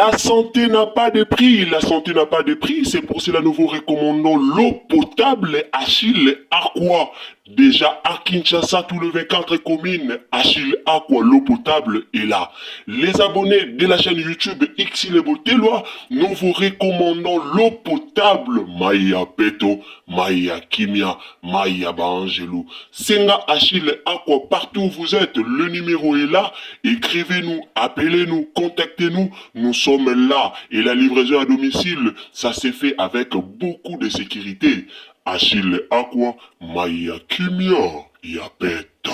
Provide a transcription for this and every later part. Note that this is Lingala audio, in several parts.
La santé n'a pas de prix, la santé n'a pas de prix, c'est pour cela que nous vous recommandons l'eau potable Achille Aqua. Déjà à Kinshasa, tout le 24 communes, Achille Aqua, l'eau potable est là. Les abonnés de la chaîne YouTube Xile Boteloa, nous vous recommandons l'eau potable Maya Peto, Maya Kimia, Maya Bangelou. Senga Achille Aqua, partout où vous êtes, le numéro est là. Écrivez-nous, appelez-nous, contactez-nous. Nous sommes là et la livraison à domicile, ça s'est fait avec beaucoup de sécurité. Achille Aqua, Maya Kimia, Yapeta.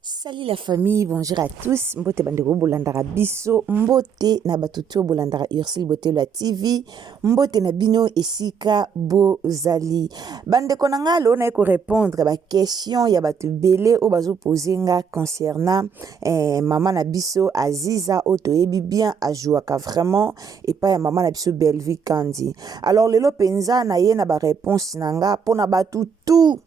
Salut la famille, bonjour à tous. Mbote bandeko bolandara biso, mbote na batutu bolandara Ursule Boteloa TV, mbote na bino esika bozali. Bandeko nanga lo na ko répondre ba question ya batu belé o bazo poser nga concernant maman na biso Aziza otoyebi bien ajouaka vraiment et pas ya maman na biso Belvi Kandi. Alors lelo penza na ye na ba réponse nanga pona batu tout.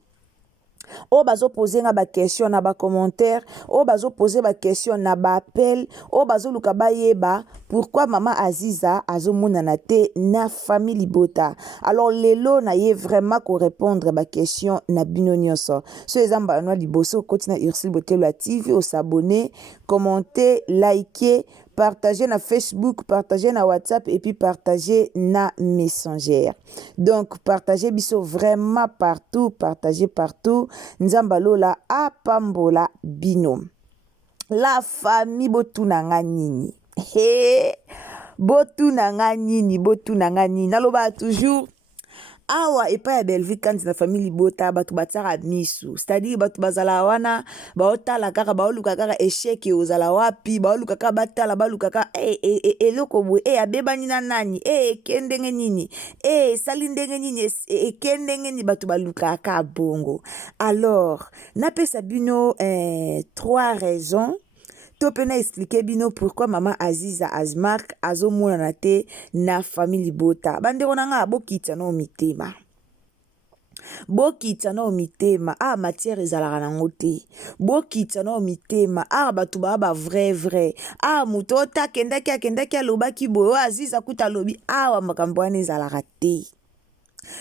O bazo poser nga ba question na ba commentaire, o bazo poser ba question na ba appel, o bazo luka ba yeba pourquoi maman Aziza azomona na te na famille Bota. Alors lelo na ye vraiment ko répondre ba question na bino nyonso. So ezamba no liboso kotina Ursule Boteloa TV, o s'abonner, commenter, liker, partager na Facebook, partager na WhatsApp et puis partager na Messenger. Donc partager biso vraiment partout, partager partout. Nzamba lola apambola bino. La famille botunanga nini. He botunanga nini, botunanga nini. Naloba toujours awa epa ya Belvi Kandi na famille Bota batu batara misu, c'est-à-dire batu bazala wana baotala kaka baoluka kaka échec ozala wapi, baoluka kaka batala baluka kaka eloko boye abebani na nani kendenge nini sali ndenge nini kendenge ni batu baluka kaka bongo. Alors napesa bino 3 raisons to pena expliquer bino pourquoi maman Aziza Azmark azomona na te na famille Bota. Bandeko nanga bokita no mitema. Bokita no mitema matière ezalaka nango te. Bokita no mitema batu ba vrai muto ta kendaki alobaki boyo Aziza kuta lobi makambo wana ezalaka te.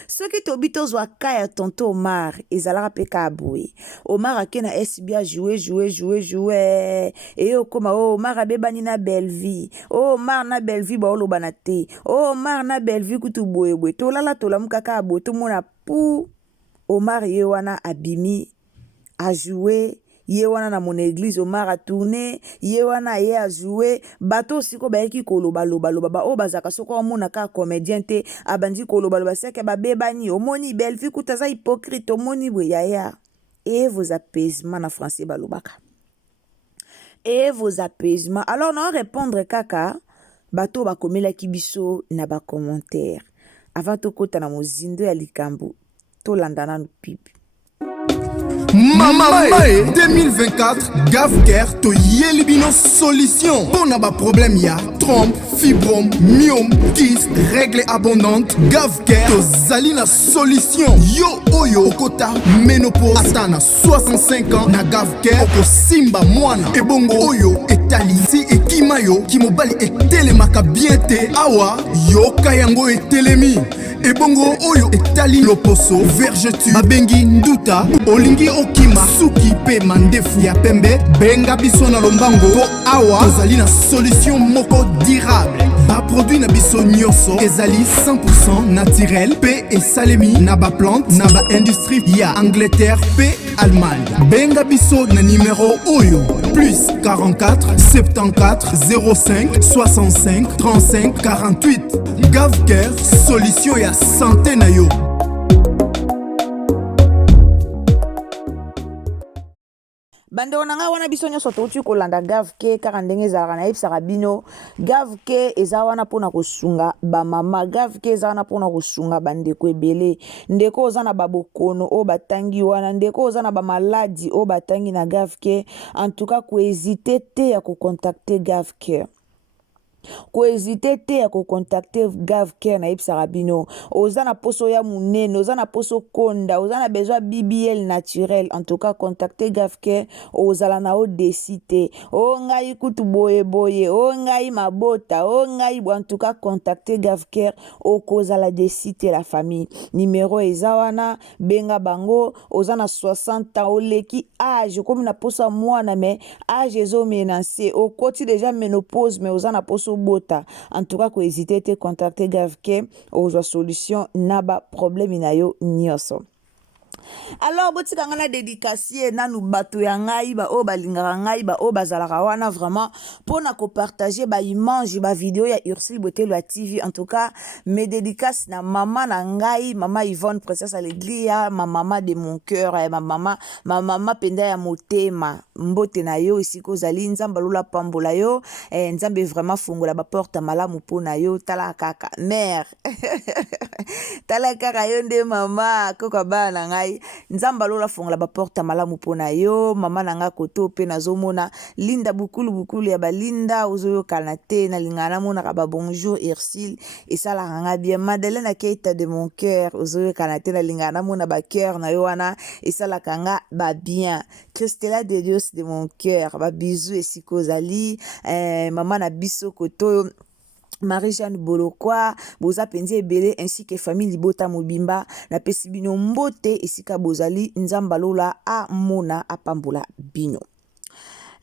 Soki tobi tozwa kaya tonto Omar ezalaka peka aboué. Omar akena SBA jouer et okoma Omar abebani na Belvi. Omar na Belvi baoloba na te. Omar na Belvi kutu boye tolala tolamuka ka abo to mona pou Omar ye wana abimi a jouer. Ye wana na mon église Omar a tourné, ye wana ye a joué, bato siko ba yeki koloba loba ba o bazaka soko mona ka comédien te abandi koloba loba seke ba bebani omoni Belvi kutaza hypocrite omoni boyaya. Et vos apaisements na français balobaka. Et vos apaisements. Alors non répondre kaka bato ba komela kibiso na ba commentaire. Avant to kota na mozindo ya likambo to landana no pipi. Mama Mae 2024 Gavker to Yelibino solution. Pour n'a pas problème ya trompe, fibrome, myome, kyste, règle abondante. Gavker to Zalina solution. Yo oyo kota ménopause atana 65 ans na Gavker oko simba mwana. Ebongo oyo etali si ekimayo kimobali etelemaka bien te awa yo kayango etelemi. Ebongo oyo etali loposo vergetu babengi nduta olingi okima suki pe mandefu ya pembe benga biso na lombango po awa tozali na solution moko durable. Ba produit na biso nyonso ezali 100% naturel pe esalemi na ba plante na ba industrie ya Angleterre pe Allemagne. Benga biso na numéro oyo plus 44 74 05 65 35 48. Gavker solution ya santé na yo. Bande onanga wana biso nyonso touti kolanda Gavke kaka ndenge ezalaka na yebisaka bino. Gavke eza wana mpona kosunga bamama. Gavke eza wana mpona kosunga bandeko ebele. Ndeko oza na babokono o batangi wana. Ndeko oza na bamaladi o batangi na Gavke. En tout cas, kohésite te ya kocontacte Gavke. kohésite te ya kocontacte Gave Care na yebisaka bino oza na poso ya munene oza na poso konda oza na besoin BBL naturel en tout cas contacte Gave Care ozala na odesi te o ngai kutu boye boye o ngai mabota o ngai en tout cas contacte Gave Care okozala desi te la famille numéro eza wana benga bango oza na 60 ans oleki âge comme na poso mwana mais âge ezomenanse okoti déjà ménopause mais oza na poso bota en tout cas kohésite te contacter Gave Care ozwa solution na ba problème na yo nyonso. Alors botika ngana dédicacie nanu bato ya ngai ba o balingaka ngai ba o bazalaka wana vraiment pona ko partager ba image ba vidéo ya Ursule Botelo ya TV en tout cas mes dédicaces na maman na ngai mama Yvonne Princesse Allegria ma maman de mon cœur ma maman penda ya motema mbote na yo isiko zali nzamba lula pambola yo nzambe vraiment fungola ba porte malamu pona yo tala kaka mère tala kaka yo nde mama koko bana ngai nzamba lola fongola ba porte malamu pona yo mama nanga koto pe nazomona linda bukulu ya balinda ozoyokana te na lingana mona ka ba bonjour Ursule esala nga bien Madeleine Keita de mon cœur ozoyokana te na lingana mona ba cœur na yo wana esala kanga ba bien Christella de Dios de mon cœur ba bisous esiko zali mama na biso koto Marie-Jeanne Bolokwa, boza penzi ebele ainsi que famille Libota Mobimba na pesi bino mbote esika bozali nzamba lola a mona apambola bino.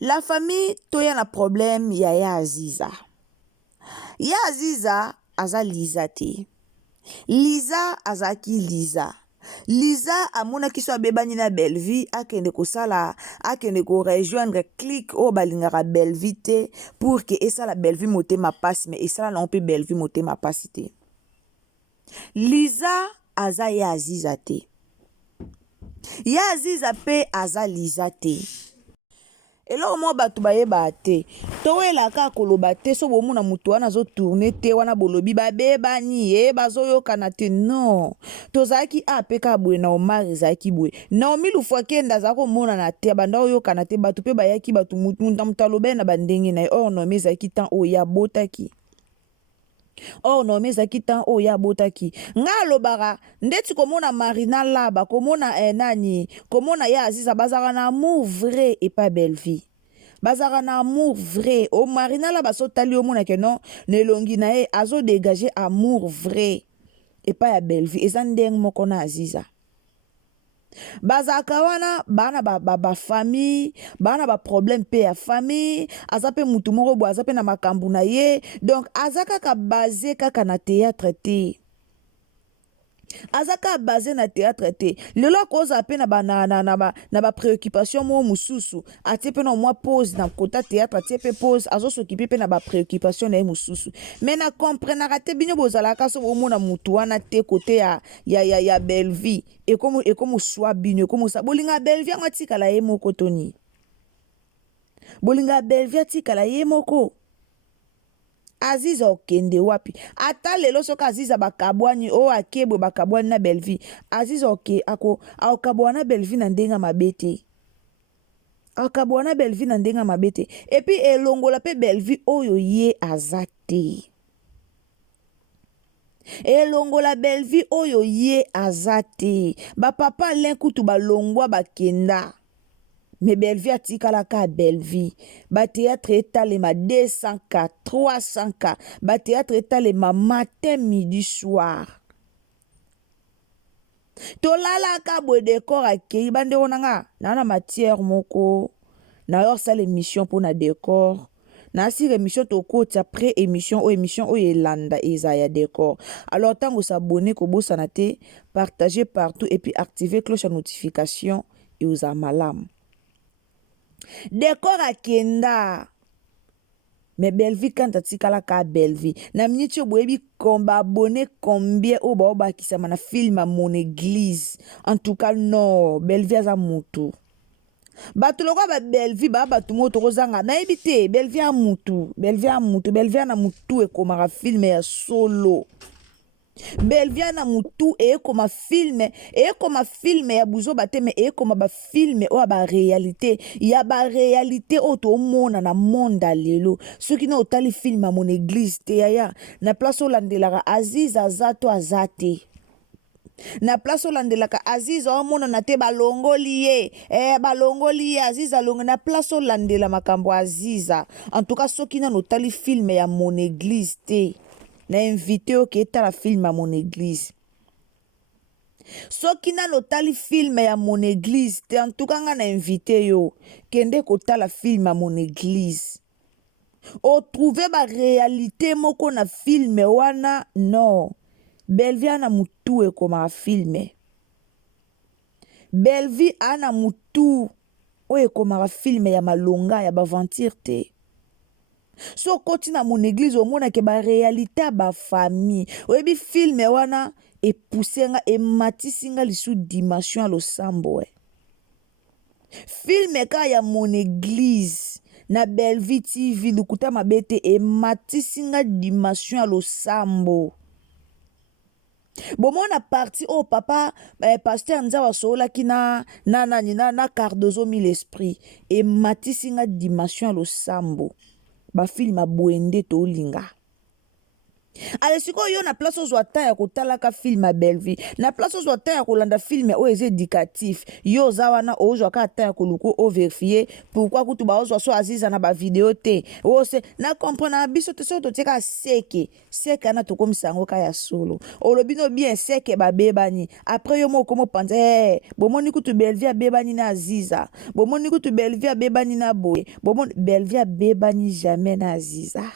La famille toya na problème ya Aziza. Ya Aziza aza Liza te. Liza azaki Liza. Liza amona kiso abebani na Belleville akende kosala akende ko rejoindre clique o balingaka Belleville te pour que esala Belleville motema passe mais esala na mpe Belleville motema passe te. Liza aza ya Aziza te. Ya Aziza pe aza Liza te. Elo mo batu bayeba te towela ka koloba te so bomuna mutu wana zo tourner te wana bolobi babeba ni bazoyokana te non tozaki apeka bwe na Omar zaki bwe na omilu fois kenda zako mona na te banda oyokana te batu pe bayaki batu mutu mutalobe na bandenge na or no mezaki tan o ya botaki oh non mais akita o ya botaki nga lobara ndeti komona Marina laba komona nani komona ya Aziza bazaka na amour vrai et pas Belleville bazaka na amour vrai o Marina laba so tali omona ke non nelongi na e azo dégager amour vrai et pas ya Belleville ezandeng moko na Aziza bazaka wana bana ba famille bana ba problème pe ya famille azape mutu moko bo azape na makambu na ye donc azaka ka basé kaka na théâtre te azaka basé na théâtre te lelo koza pe na ba préoccupation mo mususu atie pe na moi pause na kota théâtre atie pe pause azo s'occuper pe na ba préoccupation na mususu mais na comprendre te bino bozala ka so omona mutu wana te côté ya Belleville et comme soit bino comme ça bolinga Belleville ngatika la yemoko toni bolinga Belleville tika la yemoko Aziza okende wapi ata lelo soka Aziza bakabwani o akebwe bakabwani na Belleville Aziza akabwana na Belleville na ndenga mabete akabwana Belleville na ndenga mabete et puis elongola pe Belleville oyo ye azate elongola Belleville oyo ye azate ba papa lenkutu balongwa bakenda mais Belleville atikala ka Belleville ba théâtre etalema 200 cas 300 cas ba théâtre etalema matin midi soir tolala ka bo décor akei bande onanga na matière moko na yor sala émission pour na décor na si émission to côté après émission o elanda ezaya décor alors tango s'abonner ko bosana te partager partout et puis activer cloche à notification et aux amalam décor akenda mais Belleville quand atikala ka Belleville na minute boyebi komba abonné combien o ba kisama na film à mon église en tout cas non Belleville aza mutu batu loko ba Belleville ba batu moto kozanga na ebite Belleville a mutu Belleville na mutu e komara film ya solo Belvia na mutu ekoma filme ya buzo bateme ekoma ba filme oyo ba réalité ya ba réalité oyo tomona na monde lelo soki na otali filme ya mon église te yaya na place olandelaka Aziz aza to aza te na place olandelaka Aziz omonana te balongoli ye Aziz alongo na place olandela makambo Aziza en tout cas soki na otali filme ya mon église te na invité oyo ketala filme ya mon église soki nano otali filme ya mon église te en tout cas nga na invité yo kende kotala filme ya mon église otrouve ba réalité moko na filme wana non Belvi ana mutu ekomaka filme Belvi ana mutu oyo ekomaka filme ya malonga ya baventure te so koti na mon église omonake ba réalité ya bafamille oyebi filme wana epousse nga ematisi nga lisu dimension ya losambo filme ka ya mon église na Belvi TV lukuta mabe te ematisi nga dimension ya losambo bomona parti o papa pasteur Nzawa soolaki na Cardozo mille esprit ematisi nga dimension ya losambo bafilme abwende tolinga ale sikoyo yo na place ozwa ta ya kotalaka filme ya Belvi na place ozwa ta ya kolanda filme oyo eza éducatif yo oza wana ozwaka ta ya koluku overifie pourquoi kutu baozwa so Aziza na bavideo te ose na comprendre na biso te so totieka seke ana tokomisa yango ka ya solo olobi no bien seke babebani après yo moko mopanza bomoni kutu Belvi abebani na Aziza bomoni kutu Belvi abebani na boye bomoni Belvi abebani jamais na Aziza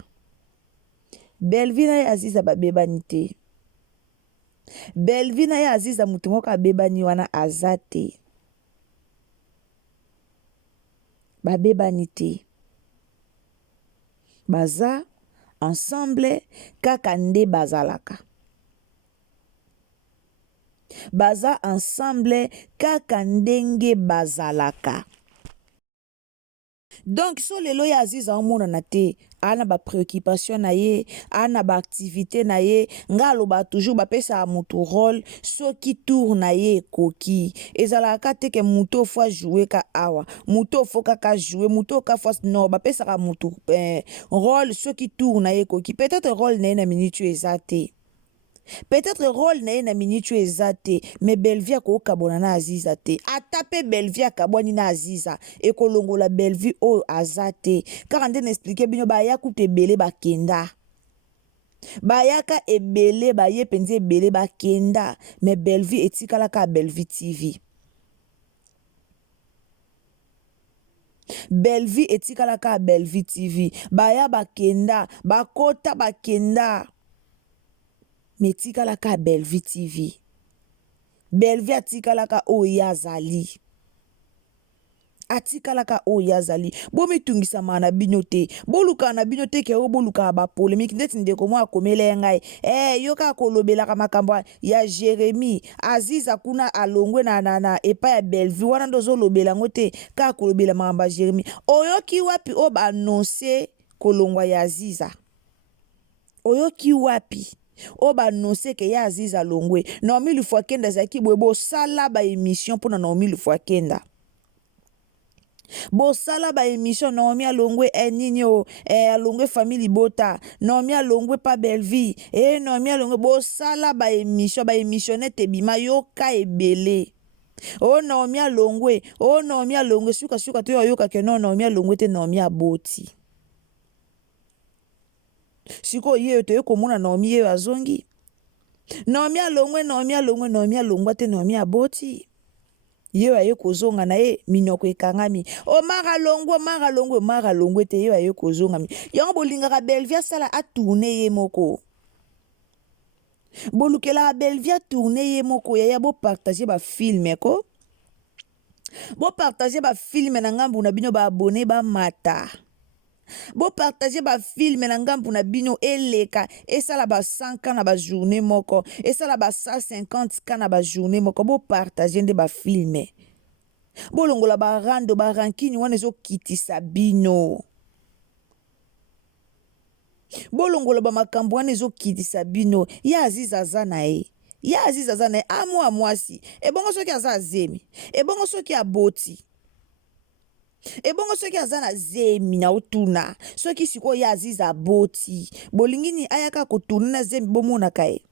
Belvi na ye Aziza babebani te Belvi na ye Aziza mutu moko abebani wana aza te babebani te baza ensemble kaka nde bazalaka baza ensemble kaka ndenge bazalaka donc so lelo ya Aziza omonana te ana ba préoccupation na ye ana ba activité na ye nga aloba toujours bapesa mutu rôle soki tour na ye ekoki ezalaka te ke mutu ofwa jouer ka awa mutu ofo kaka jouer mutu oka fwa non bapesaka mutu rôle soki tour na ye ekoki peut-être rôle na ye na minute eza te peut-être rôle na ye na minute eza te mais Belvi akokabona na Aziza te ata pe Belvi akabwani na Aziza ekolongola Belvi oyo aza te kaka nde na explique bino baya kutu ebele bakenda bayaka ebele baye penzi ebele bakenda mais Belvi etikalaka Belvi TV Belvi etikalaka Belvi TV baya bakenda bakota bakenda metikalaka Belvi TV Belvi atikalaka oyo azali atikalaka oyo azali bomitungisa na bino te boluka na bino te ke o boluka ba polémique ndeti ndeko mwa akomele ngai yo ka kolobelaka makambo ya Jérémie Aziza kuna alongwe na epa ya Belvi wana ndozo lobela ngo te ka kolobela makambo ya Jérémie oyoki wapi o ba annoncer kolongwa ya Aziza oyoki wapi o ba annoncer ke ya Aziza longwe Naomi Lufwakenda zaki boye sala ba émission pona Naomi Lufwakenda bosala ba émission Naomi alongwe nini alongwe famille bota Naomi alongwe pa Belvi Naomi alongwe bosala ba émission nete bima yoka ebele Naomi alongwe suka to yoka ke non Naomi alongwe te Naomi aboti siko ye to komona Naomi ye azongi Naomi alongwe te Naomi aboti ye aye kozonga na ye minoko ekangami mara longwe te ye aye kozonga yango bolingaka Belvi asala atourne ye moko bolukela Belvi atourne ye moko yaya bo partager ba filme ko bo partager ba filme na ngambu na bino ba abonné ba mata bo partager ba filme na ngambu na bino eleka esala ba 100 ka na ba journée moko esala ba 150 ka na ba journée moko bo partager nde ba filme bolongola ba rando ba rankini wana ezokitisa bino bolongola ba makambo wana ezokitisa bino ya Aziz aza na ye ya Aziz aza na ye amwa mwasi ebongo soki aza azemi ebongo soki aboti ebongo soki aza na zemi na otuna soki sikoyo ya Aziz aboti bolingi ni ayaka kotourne na zemi bomonaka ye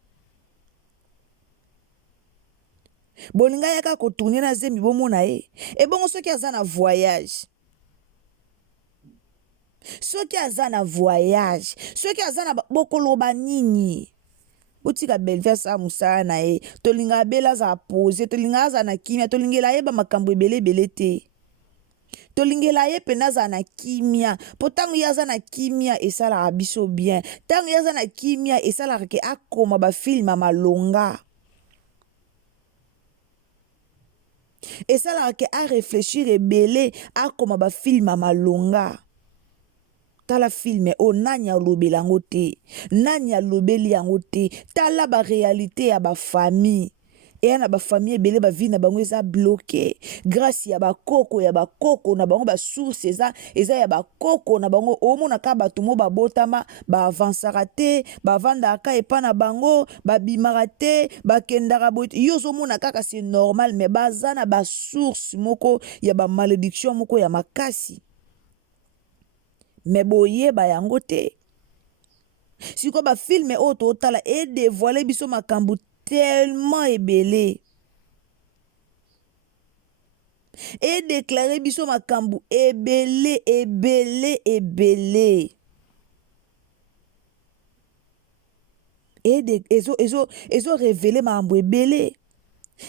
bolinga ayaka kotourne na zemi bomona ye ebongo soki aza na voyage soki aza na voyage soki aza na bokoloba nini botika Belleville asa mosala na ye tolinga abela aza pose tolinga aza na kimia tolingela ye bamakambo ebele te tolingela ye pena aza na kimia po ntango ye aza na kimia esalaka biso bien ntango ye aza na kimia esalaka ke akoma bafilme malonga esalaka ke areflechir ebele akoma bafilme malonga tala filme o nani alobela yango te nani alobeli yango te tala barealité ya bafamille eya na bafamille ebele bavi na bango eza bloke grâce ya bakoko na bango basource eza ya bakoko na bango omonaka bato mo babotama baavansaka te bavandaka epa na bango babimaka te bakendaka boye yo ozomona kaka c'est normal mais baza na basource moko ya bamalédiction moko ya makasi me boyeba yango te siko bafilme oyo totala edevoile biso makambo tellement ebele edeklare biso makambo ebele ezo revele makambo ebele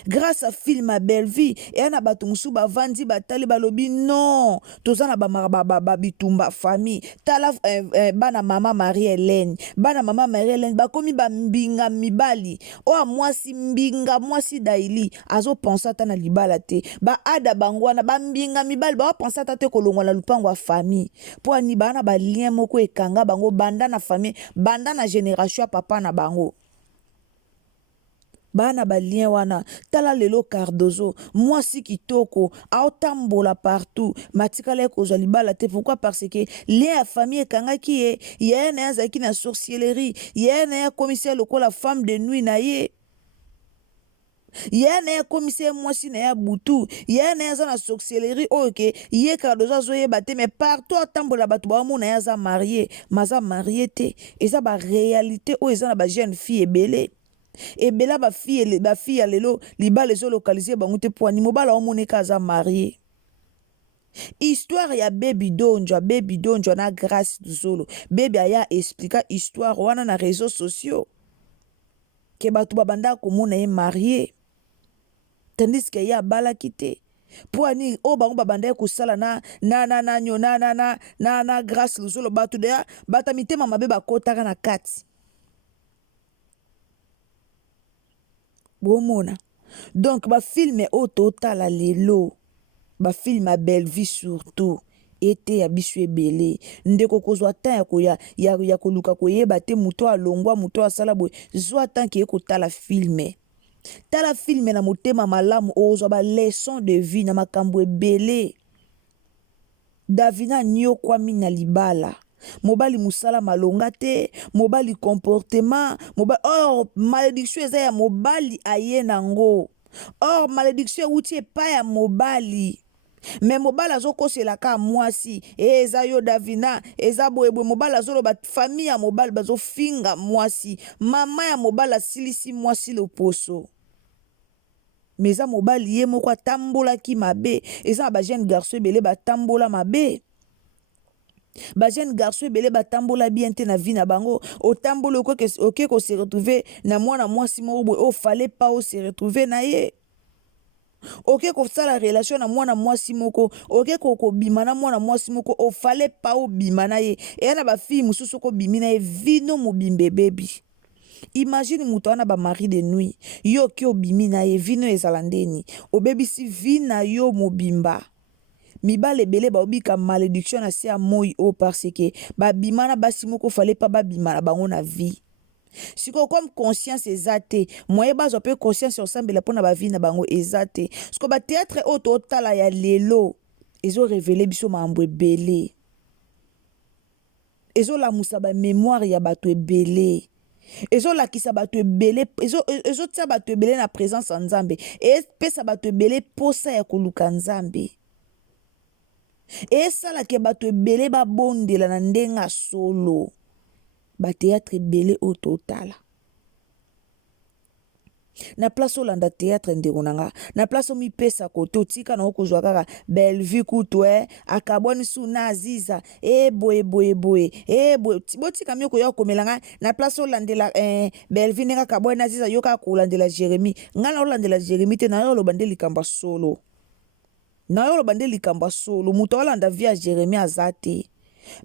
grâce à film à Belleville et na bato musu bavandi batali balobi non toza na bitumba famille tala bana mama Marie-Hélène bakomi bambinga mibali o mwasi mbinga mwasi daili azo pensa ta na libala te ba ada bangwana bambinga mibali ba pensa ta te kolongwa na lupango wa famille po ani bana ba lien moko ekanga bango banda na famille banda na génération ya papa na bango bana balien wana tala lelo Cardozo mwasi kitoko aotambola partout matikala ya kozwa libala te pourquoi parce que lien ya famille ekangaki ye ye na azaki na sorcellerie ye na commissaire lokola femme de nuit na ye ye na commissaire mwasi na ya butu ye na aza na sorcellerie oyo ke ye Cardozo azoyeba te mais partout atambola bato bamona ye aza marié maza marié te eza ba réalité oyo eza na ba jeune fille ebele ebela bafille ya lelo libala ezolokalize bango te poani mobala omoneka aza marié histoire ya Baby Donjo na Grâce Zolo Baby aya explika histoire wana na réseaux sociaux ke bato babanda komona ye marié tandis que ya balaki te poani o bango babanda kosala na Grâce Zolo bato deya bata mitema mabe bakotaka na kati bomona donc bafilme oyo totala lelo bafilme ya Belleville surtout ete ya biso ebele ndeko kozwa temps ya koluka koyeba te moto alongwa moto asala boye zwa temps ke kotala filme tala filme na motema malamu ozwa ba leçon de vie na makambo ebele Davina nyokwami na libala mobali musala malonga te mobali comportement mobali or malédiction eza ya mobali aye nango or malédiction euti epai ya mobali me mobali azokoselaka mwasi eza yo Davina eza boyeboye mobali azoloba famille ya mobali bazofinga mwasi mama ya mobali asilisi mwasi loposo mais eza mobali ye moko atambolaki mabe eza na bajeune garçon ebele batambola mabe bajeune garçon ebele batambola bien te na vie na bango otambola oke ko se retrouver na mwana mwasi moko boye o fallait pas o se retrouver na ye oke kosala relation na mwana mwasi moko oke kobima na mwana mwasi moko o fallait pas o bima na ye eya na bafille mosusu kobimi na ye vino mobimbe bebi imagine moto wana ba mari de nuit yo ki obimi na ye vino ezala ndeni obebisi vi na yo mobimba mibale ebele baobika malédiction na se ya moi o parce que babima na basi moko fallait pas babima na bango na vie siko comme conscience eza te moye bazwa mpe conscience osambela mpona bavi na bango eza te siko bateatre oyo totala ya lelo ezorevele biso makambo ebele ezolamusa bamémoire ya bato ebele, ezolakisa bato ebele, ezotia bato ebele na présence ya nzambe, epesa bato ebele posa ya koluka nzambe, esalaka bato ebele babondela na ndenge ya solo, bateatre ebele oyo totala. Na place olanda théâtre ndeko nanga, na place omipesa koto tika na okozwa kaka Bellevue kutu akabwani su na Aziza boye botika mi okoya komelanga na place olandela Bellevue ndenge akabwani na Aziza yo kaka kolandela Jérémie, nga na olandela Jérémie te na yo oloba nde likambo solo, na yo oloba nde likambo solo, muto olanda via Jérémie aza te,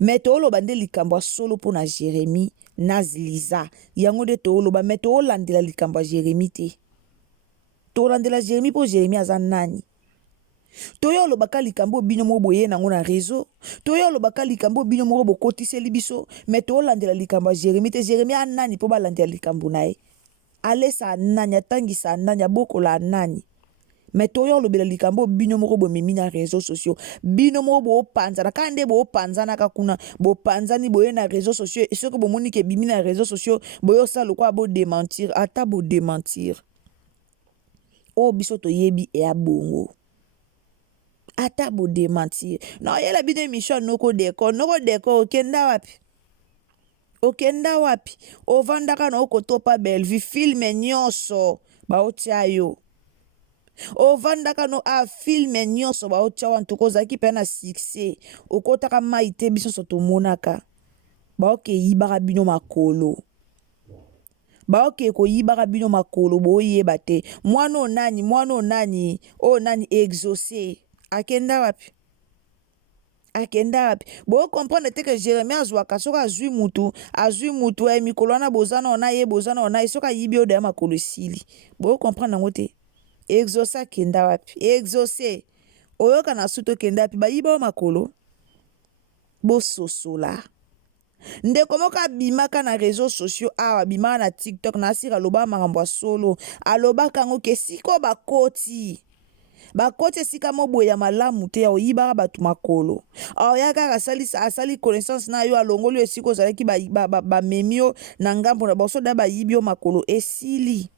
me tooloba nde likambo solo mpo na Jérémie na Liza, yango nde tooloba, me toolandela likambo ya Jérémie te, toolandela Jérémie mpo Jérémie aza nani, toyo olobaka likambo bino moko boye nango na réseau, toyo olobaka likambo bino moko bokotiseli biso, me toolandela likambo ya Jérémie te. Jérémie anani mpo balandela likambo na ye, alesa anani, atangisa anani, abokola anani, me toyo olobela likambo bino moko bomemi na réseaux sociaux, bino moko bopanzana kaka nde bopanzanaka kuna, bopanzani boye na réseaux sociaux, soki bomoni ke bimi na réseaux sociaux boyo osala lokwa bodementir, ata bodementir oyo biso toyebi eya bongo, ata bodementir na oyela bino émission noko deko okenda wapi, okenda wapi, ovandaka na okotopa Bellevue, filme nyonso baotia yo, ovandaka no filme nyonso baotia wana tokozaki mpe na succès, okotaka mai te biso so tomonaka, baoke yibaka bino makolo, baoke koyibaka bino makolo boyeba te, mwana onani exaucé akenda wapi, akenda wapi, bo comprendre te que Jérémie azwaka soki azwi mutu mikolo wana bozana ona ye soki ayibi oyo deya makolo esili, bo comprendre yango te, exaucé akenda wapi, exaucé oyoka na suto kenda wapi, bayiba o makolo, bososola. Ndeko moko abimaka na réseaux sociaux awa, abimaka na TikTok na asika aloba makambo ya solo, alobaka yango ke siko bakoti esika moboye ya malamu te ya oyibaka bato makolo, oya kaka asali connaissance na yo, alongoli yo esika ozalaki bamemi yo na ngambo na basoda bayibi yo makolo esili,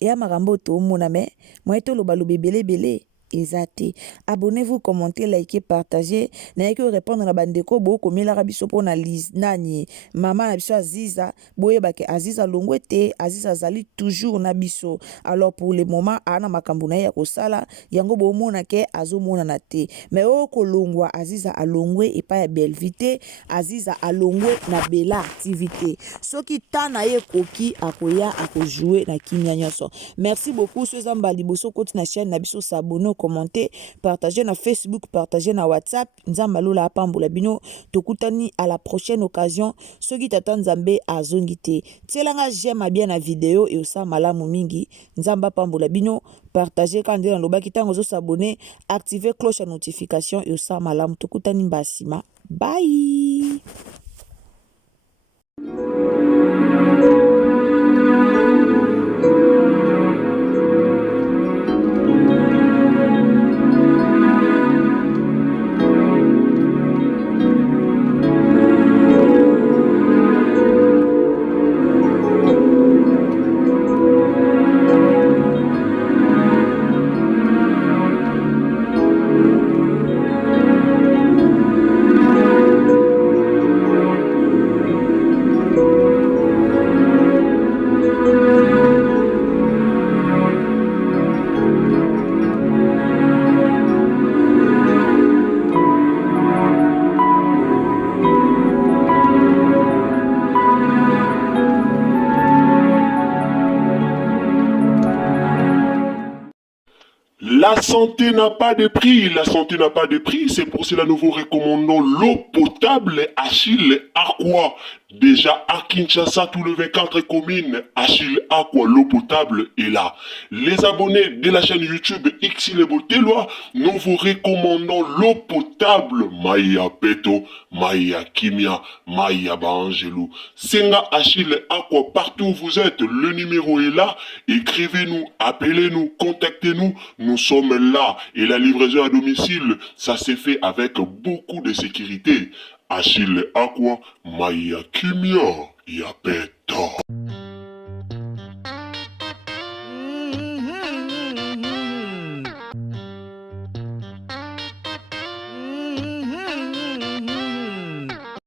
ya makambo toomona me moye tolobaloba ebele ezate. Abonnez-vous, commentez, likez, partagez. N'ayez que répondre na bandeko bo komelaka biso po na nani mama na biso Aziza boye bake Aziza longwete, Aziza zali toujours na biso. Alors pour le moment ana makambo na ya kosala yango bo mona ke azomona na te, mais o kolongwa Aziza alongwe epa ya Bellevue, Aziza alongwe na Bella activité, soki tana ye koki akoya akojouer na kimia nyonso. Merci beaucoup soza mbali boso koti na chaîne na biso, s'abonner, commenter, partager na Facebook, partager na WhatsApp. Nzamba lola apambola bino, tokutani à la prochaine occasion. Soki tata nzambe azongi te, tielanga j'aime bien la vidéo et osa malamu mingi. Nzamba apambola bino, partager quand on lobaki tango zo s'abonner, activer cloche à notification et osa malamu, tokutani mbasima. Bye. La santé n'a pas de prix, la santé n'a pas de prix, c'est pour cela nous vous recommandons l'eau potable Achille Aqua. Déjà à Kinshasa, tout le 24 communes, Achille Aqua, l'eau potable est là. Les abonnés de la chaîne YouTube Xile Boteloa, nous vous recommandons l'eau potable Maya Peto, Maya Kimia, Maya Bangelou. Senga Achille Aqua, partout où vous êtes, le numéro est là. Écrivez-nous, appelez-nous, contactez-nous. Nous sommes là et la livraison à domicile, ça s'est fait avec beaucoup de sécurité. Achille Aqua, mai ya kimia ya peta.